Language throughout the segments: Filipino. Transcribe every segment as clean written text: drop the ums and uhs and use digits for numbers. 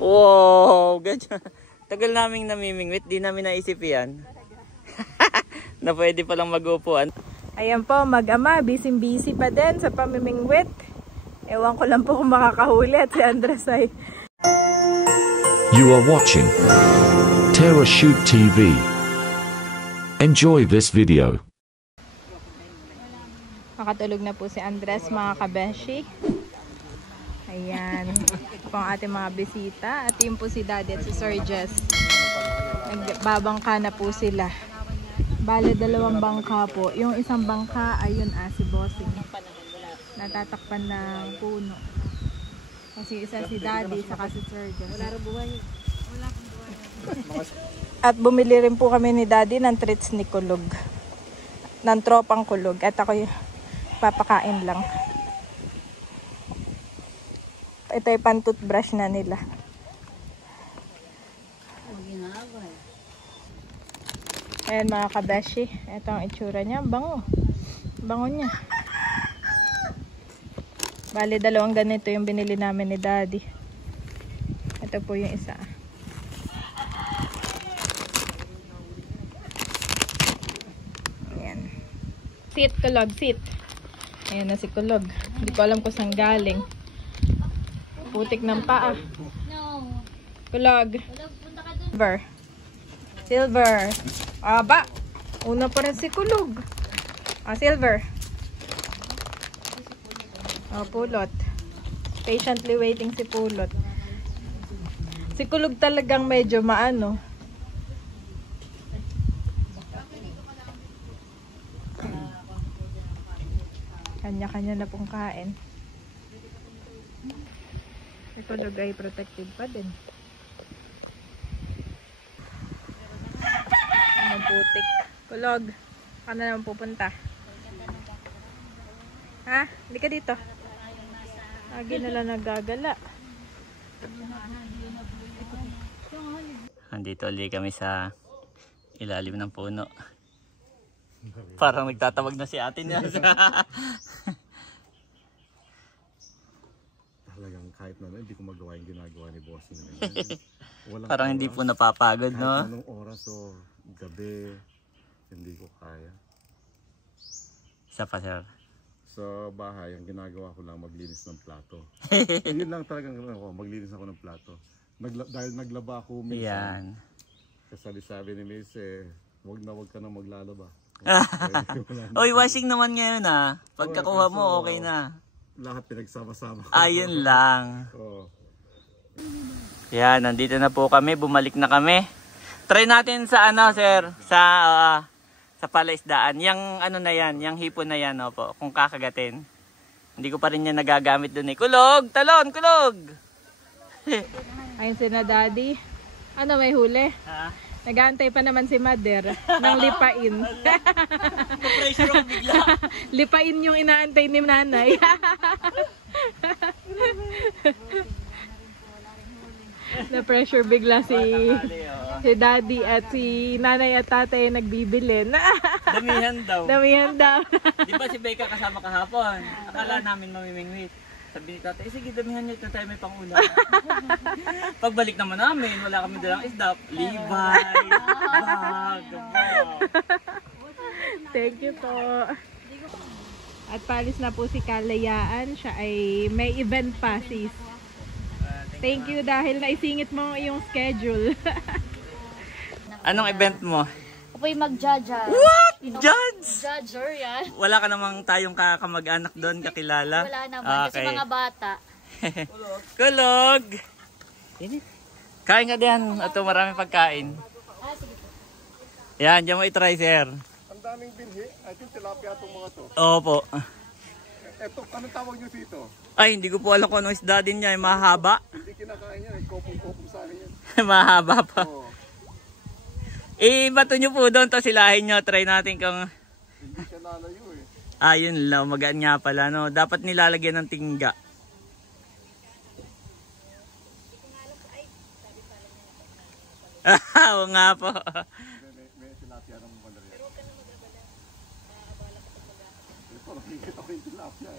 Wow, ganyan. Tagal naming namimingwit, di namin naisip yan. Na pwede palang mag-upuan. Ayan po, mag-ama, busy pa din sa pamimingwit. Ewan ko lang po kung makakahuli at si Andres ay... You are watching Terra Shoot TV. Enjoy this video. Makatulog na po si Andres, mga kabeshi. Ayan. Ito po ang ating mga bisita. At yun po si Daddy at si Sir Jess. Nagbabangka na po sila. Bale, 2 bangka po. Yung isang bangka, ayun si Bossing. Natatakpan ng puno. Kasi isa si Daddy, saka si Sir Jess. Wala rin buhay. At bumili rin po kami ni Daddy ng treats ni Kulog. Ng tropang Kulog. At ako papakain lang. Ito ay pan-toothbrush na nila. Ayan mga kabeshi. Ito ang itsura niya. Bango. Bango niya. Bali, 2 ganito yung binili namin ni Daddy. Ito po yung isa. Ayan. Sit, Kulog, sit. Ayan na si Kulog. Hindi ko alam kung saan galing. Putik ng paa. Kulog. Silver. Silver. Aba. Una pa rin si Kulog. Silver. Pulot. Patiently waiting si Pulot. Si Kulog talagang medyo maano. Kanya-kanya na pong kain. Si Kulog ay protected pa din. Ang putik. Kulog, saan na naman pupunta? Ha? Hindi ka dito. Lagi na lang nagagala. Andito ulit kami sa ilalim ng puno. Parang nagtatawag na si ate niya. Talagang kahit na hindi ko magawa yung ginagawa ni Bossing. Parang hindi po napapagod, no? Kahit anong oras o gabi, hindi ko kaya. Isa pa, sir. Sa bahay, ang ginagawa ko lang maglinis ng plato. Yun lang talagang maglinis ako ng plato. Dahil naglaba ako minsan. Kasali sabi ni Miss, wag ka na maglalaba. Oy, washing naman ngayon Pagkakuha mo, okay na. Lahat pinagsama-sama. Ayun lang. Yan, nandito na po kami. Bumalik na kami. Try natin sa sir, sa palaisdaan. Yang na yan, yang hipon na yan, opo, kung kakagatin. Hindi ko pa rin yan nagagamit dun eh. Kulog! Talon! Kulog! Ayun si na Daddy. Ano, may huli? Nag-aantay pa naman si Mother ng lipain. Pressure ako bigla. Lipain yung inaantay ni nanay. Na-pressure bigla si Daddy at si nanay at tatay nagbibilin. Damihan daw. Damihan daw. Di ba si Becca kasama kahapon? Akala namin mamimingwit. Sabi ni tatay, sige damihan niyo ito tayo may pangulam. Pagbalik naman namin, wala kami dalang isda. Levi's, bag, Thank you po. At palis na po si Kalayaan. Siya ay may event pa sis. Thank you dahil naisingit mo yung schedule. Anong event mo? Ako yung mag-judge. What? Judge? Judger yan. Wala ka namang tayong kamag-anak doon, kakilala? Wala naman, kasi mga bata. Kulog! Kain ka diyan. Ito maraming pagkain. Sige po. Yan, diyan mo i-try, sir. Ang daming binhi. I think tilapia itong mga to. Opo. Eto, anong tawag nyo dito? Ay, hindi ko po alam kung anong isda din niya. Mahaba. Hindi kinakain yan. Kopong-kopong sa akin yan. Mahaba pa. Oo. Bato nyo po doon. Tapos silahin nyo. Try natin kung... Hindi siya lalayo eh. Ayun lang. Magaan nga pala. No? Dapat nilalagyan ng tingga. Oo nga po. May tilapia ng malaria. Ito, nakikita ko yung tilapia.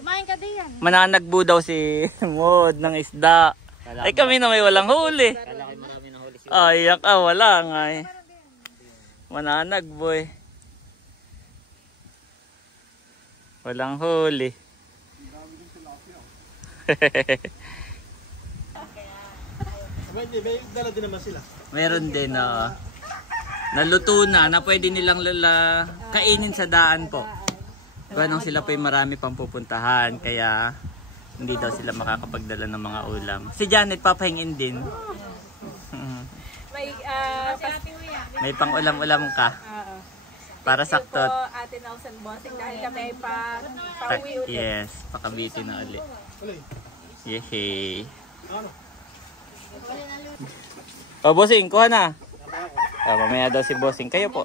Kumain ka diyan. Mananagbo daw si Mod ng isda. Ay kami na may walang huli. Ay, yak wala nga eh. Mananagbo eh. Walang huli. May dala din naman sila. Meron din naluto na pwede nilang kainin sa daan po. Kung sila po marami pang pupuntahan kaya hindi daw sila makakapagdala ng mga ulam. Si Janet papahingin din. May pang ulam-ulam ka. Para saktot. Ate Nelson Bossing dahil kami ay pauwi ulit. Yes, pakabiti na ulit. Yehey. Oh, Bossing, kuha na. Mamaya daw si Bossing. Kayo po.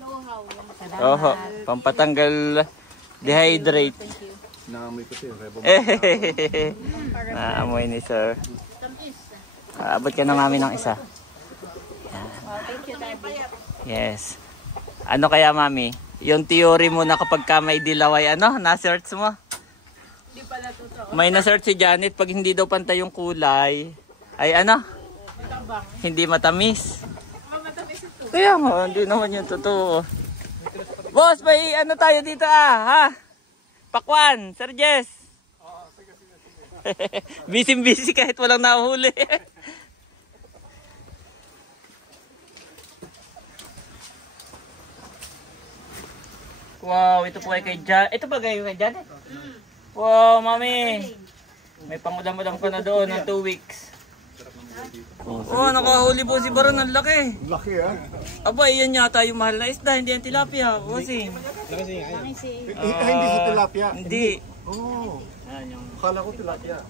Oho, pampatanggal dehydrate. Naamoy ko siya. Naamoy ni sir. Abot ka na namin ng isa. Yes. Ano kaya mami? Yung theory mo na kapag ka may dilaway, na-search mo? Hindi pala totoo. May na-search si Janet pag hindi daw pantay yung kulay. Ay hindi matamis. Matamis ito. Kaya nga, hindi naman yung totoo. Boss, may tayo dito ha? Pakwan, Sir Jess. Busy kahit walang nahuli. Wow, ito po ay kay Janet. Ito ba kay Janet? Wow, mami. May pangulam-ulam ka na doon ng 2 weeks. Oh, nakahuli po si Baron. Ang laki. Laki Aba, iyan yata yung mahal na isda. Hindi yung tilapia. Bossing. Hindi sa tilapia. Hindi. Oo. Akala ko tilapia.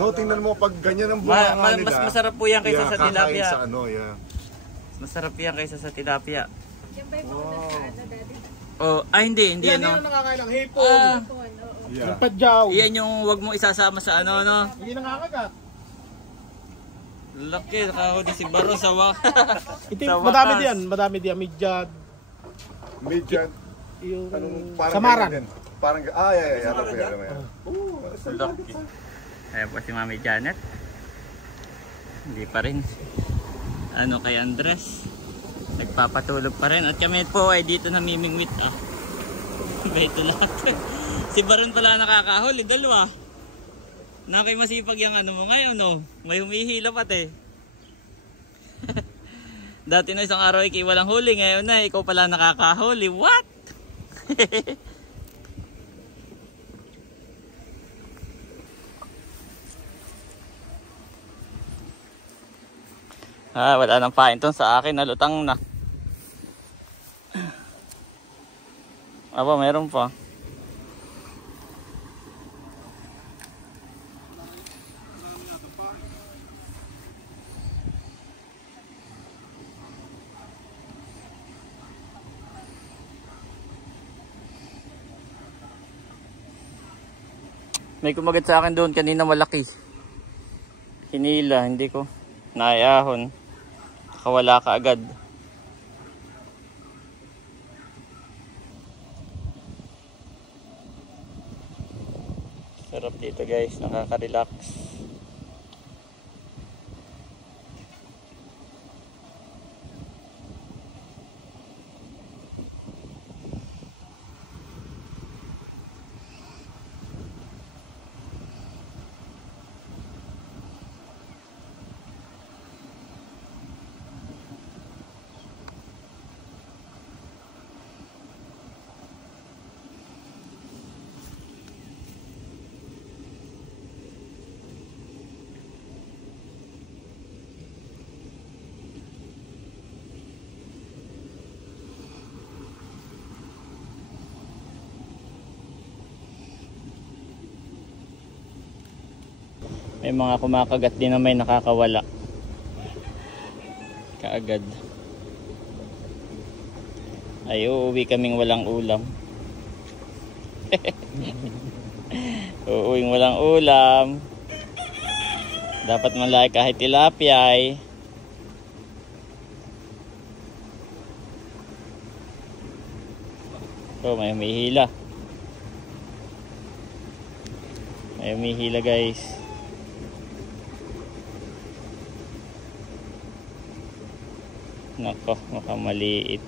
No, tingnan mo pag ganyan ang bunga nila. Mas masarap po yan kaysa sa tilapia. Sa Masarap yan kaysa sa tilapia. Wow. Oh, hindi Yan yung nakakain ng hipon. Yeah. Yung padyaw. Iyan yung wag mo isasama sa no? Hindi nakakagat. Laki, nakahuli si Baro sa Madami diyan. Midyad. Midjan. Yung Parang samaran. ganyan din. Parang, alam ko yan. Laki. Ayan po si Mami Janet. Hindi pa rin. Kay Andres. Nagpapatulog pa rin. At kami po ay dito namimingwit. Ito lahat. Si Baron pala nakakahuli. 2. Nakay masipag yung mo ngayon, May humihila pati. Dati na isang araw ikay walang huli. Ngayon na, ikaw pala nakakahuli. What? Wala nang pain to sa akin. Nalutang na. Aba, meron pa. May kumagat sa akin doon kanina malaki. Hinila, hindi ko naayahon. Nakawala ka agad. Sarap dito guys, nakaka-relax. May mga kumakagat din na may nakakawala kaagad. Ay, uuwi kaming walang ulam. Uuwing walang ulam. Dapat malaki kahit tilapia ay. Oh, may humihila. May umihila guys. Nako, mukhang maliit.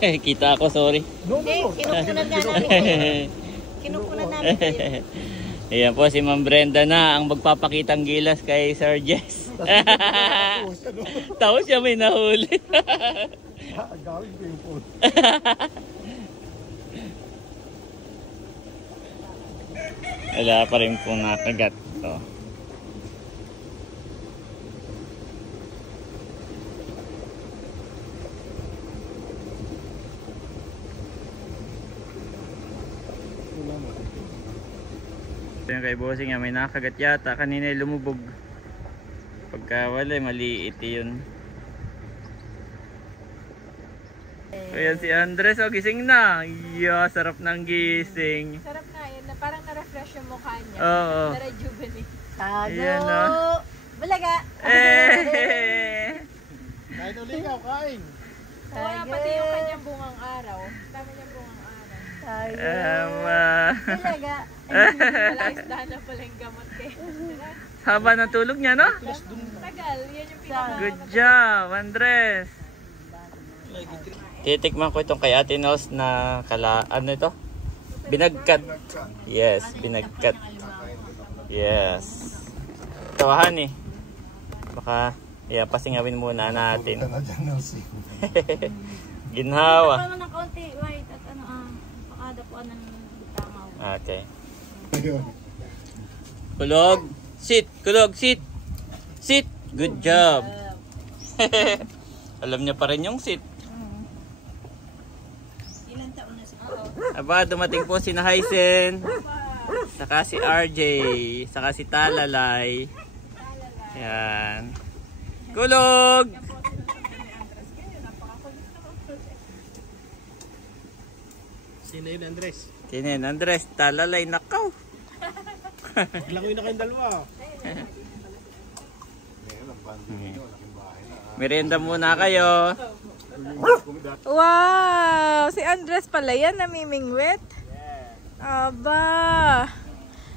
Kita ako, sorry. Kinukunan nga namin. Kinukunan namin kayo. Ayan po si Ma'am Brenda na ang magpapakitang gilas kay Sir Jess. Tapos siya may nahuli. Gawin ko yung phone. Wala pa rin pong nakagat. So. Yung kay bossing may nakagat yata. Kanina lumubog. Pagka wala, maliit yun. Ayan si Andres, oh, gising na. Yeah, sarap ng gising. Sarap na yun, na parang na-refresh yung mukha niya. Oo. Na-rejuvenate. Ayan, oh. Bulaga. Kahit uli ikaw, kain. Wala pati yung kanyang bungang araw. Dami niyang bungang araw. Bulaga. Malayos na pala yung gamot kay. Haba ng tulog niya, no? Tagal, yan yung pinaka. Good job, Andres. Titikman ko itong kay Ate Nels na ano ito? Binagkat. Yes, binagkat. Yes. Tawahan eh. Baka, pasingawin muna natin. Ginhawa. Ano ng konti, wait, at pakadapuan ng tangaw. Okay. Kulog. Sit. Kulog. Sit. Sit. Good job. Alam niya pa rin yung sit. Ilan taon na siya? Aba, dumating po si Nahaisen. Saka si RJ. Saka si Talalay. Yan. Kulog. Sino yun, Andres? Sino yun, Andres? Talalay. Nakaw. Langoy na kayong dalawa. Merienda muna kayo. Wow! Si Andres pala yan, namimingwit. Aba!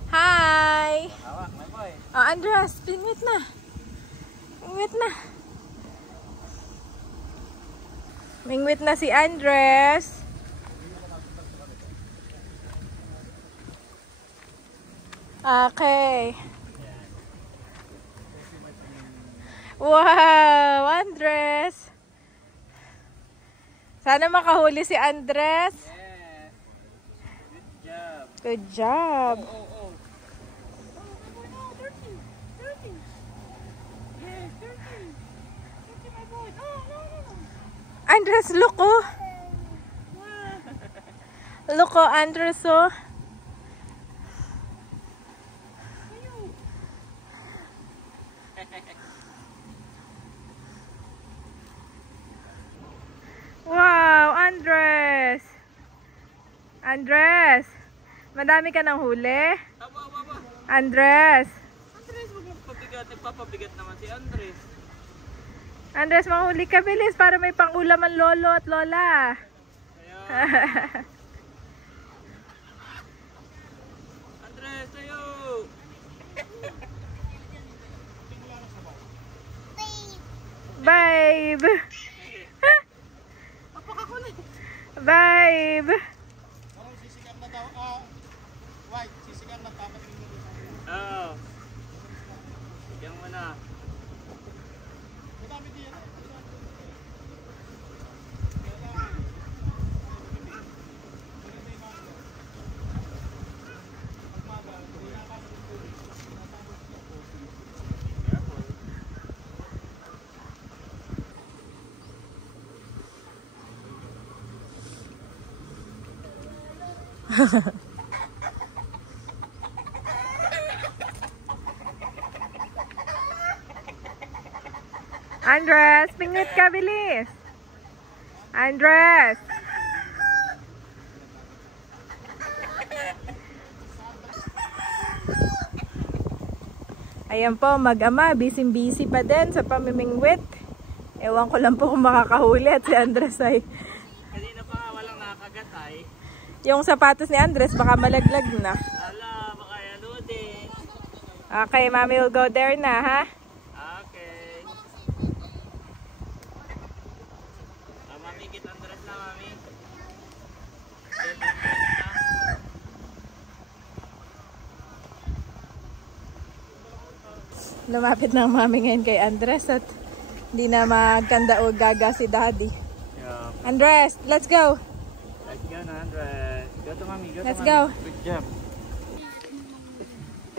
Hi! Oh, Andres, pingwit na. Mingwit na. Mingwit na si Andres. Okay. Wow, Andres. Sana makahuli si Andres. Good job. Andres, look oh. Look oh, Andres oh. Wow, Andres. Andres. Madami ka ng huli? Andres. Andres, huwag mong pabigat. Nagpapabigat naman si Andres. Andres, manghuli ka bilis para may pang-ulam ang lolo at lola. Andres, tayo! Babe! Babe! Parang sisigang na daw. White, sisigang na papatingin mo dito. Oo. Bigyan mo na. Madami din yan. Andres, pingit ka, bilis. Andres. Ayan po, mag-ama, busy-busy pa din sa pamimingwit. Ewan ko lang po kung makakahuli at si Andres ay... Kanina pa nga walang nakagat ay. Yung sapatos ni Andres baka malaglag na. Ala, baka yaludin. Okay, Mami will go there na, ha? Okay. Mami, get Andres na, Mami. Get Andres na. Lumapit na ang Mami ngayon kay Andres at hindi na magkanda o gaga si Daddy. Yeah. Andres, let's go! Let's go na, Andres. Go to Mami, go to Let's Mami. go. Good job.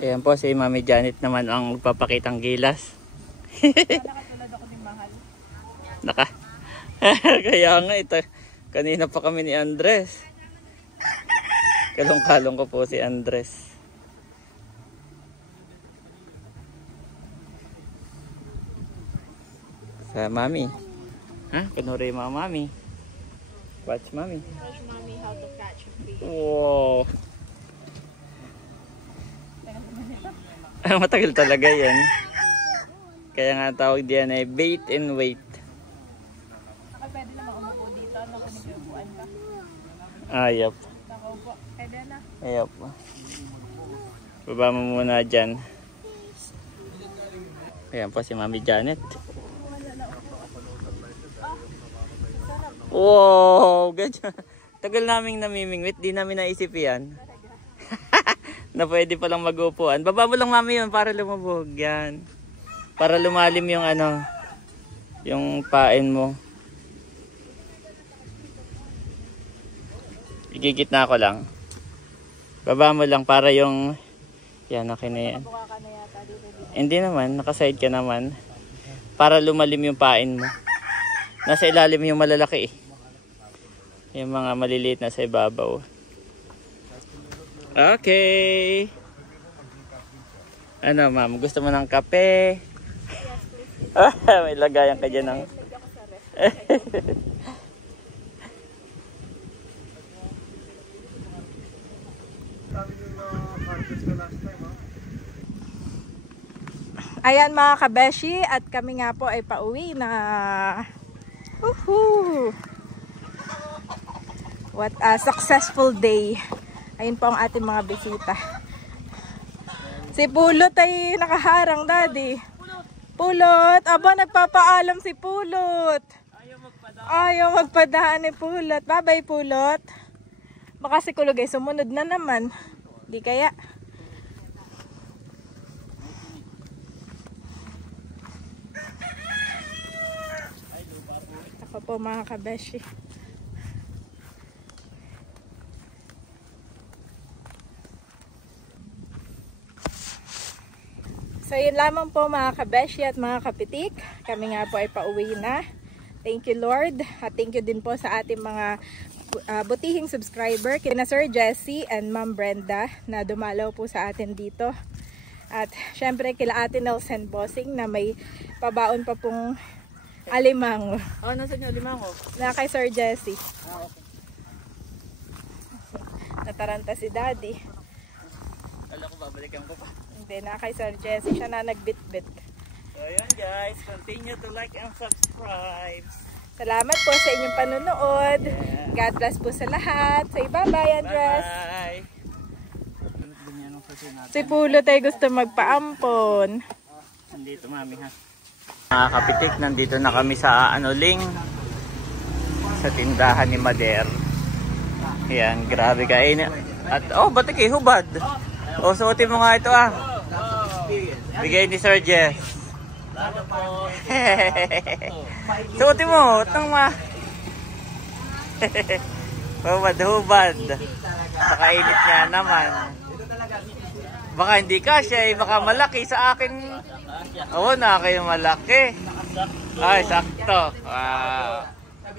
Ayan po, si Mami Janet naman ang magpapakitang gilas. Nakatulad ako din mahal. Naka. Kaya nga ito. Kanina pa kami ni Andres. Kalong-kalong ko po si Andres. Sa Mami. Ha? Kunwari yung mga Mami. Watch Mami. Teach Mommy how to catch a fish. Wow. Matagal talaga yan. Kaya nga tawag diyan ay bait and wait. Ako pwede naman umupo dito. Ano kung nagpupuan ka? Ayop. Ako po. Pwede na. Ayop. Baba mo muna dyan. Ayan po si Mami Janet. Wow, ganyan. Tagal naming namimingwit, di namin naisip yan. Na pwede palang mag-upuan. Baba mo lang Mami yun para lumubog. Yan. Para lumalim yung ano, yung pain mo. Igigitna ko lang. Baba mo lang para yung, yan, okay na yan. Hindi naman, nakaside ka naman. Para lumalim yung pain mo. Nasa ilalim yung malalaki eh. Yung mga maliliit na sa ibabaw. Okay. Ano ma'am, gusto mo ng kape? Yes, please. May lagayan ka dyan ng... Ayan mga kabeshi, at kami nga po ay pauwi na. Woohoo! What a successful day. Ayun po ang ating mga bisita. Si Pulot ay nakaharang, Daddy. Pulot! Aba, nagpapaalam si Pulot. Ayaw magpadaan ni Pulot. Bye-bye, Pulot. Baka si Kulog ay sumunod na naman. Di kaya... Ako po mga kabeshi. So yun lamang po mga kabeshi at mga kapitik. Kami nga po ay pauwi na. Thank you Lord. At thank you din po sa ating mga butihing subscriber. Kina Sir Jesse and Ma'am Brenda na dumalaw po sa atin dito. At syempre kila Ate Nelson Bossing na may pabaon pa pong alimango. Oh, nasa niyo alimango? Na kay Sir Jesse. Ah, okay. Nataranta si Daddy. Kala ko babalikan ko pa. Hindi, na kay Sir Jesse siya na nagbitbit. So yun guys, continue to like and subscribe. Salamat po sa inyong panunood. God bless po sa lahat. Say bye-bye, Andres. Bye-bye. Si Pulot ay gusto magpaampon. Nandito Mami ha. Mga kapitik, nandito na kami sa Anoling. Sa tindahan ni Mader. Ayan, grabe ka. At oh, ba't kayo hubad? O, suotin mo nga ito ah. Bigay ni Sir Jess. Suotin mo, utang ma. Hubad-hubad. Nakainit niya naman. Baka hindi kasya eh, baka malaki sa akin. Oo, na kayo malaki. Ay, sakto. Wow.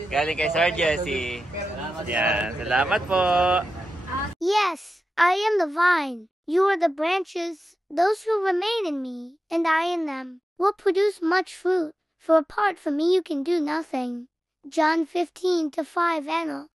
Galing kay Sir Jesse. Yan, salamat po. Yes, I am the vine. You are the branches. Those who remain in me, and I in them, will produce much fruit. For apart from me you can do nothing. John 15:5 NL.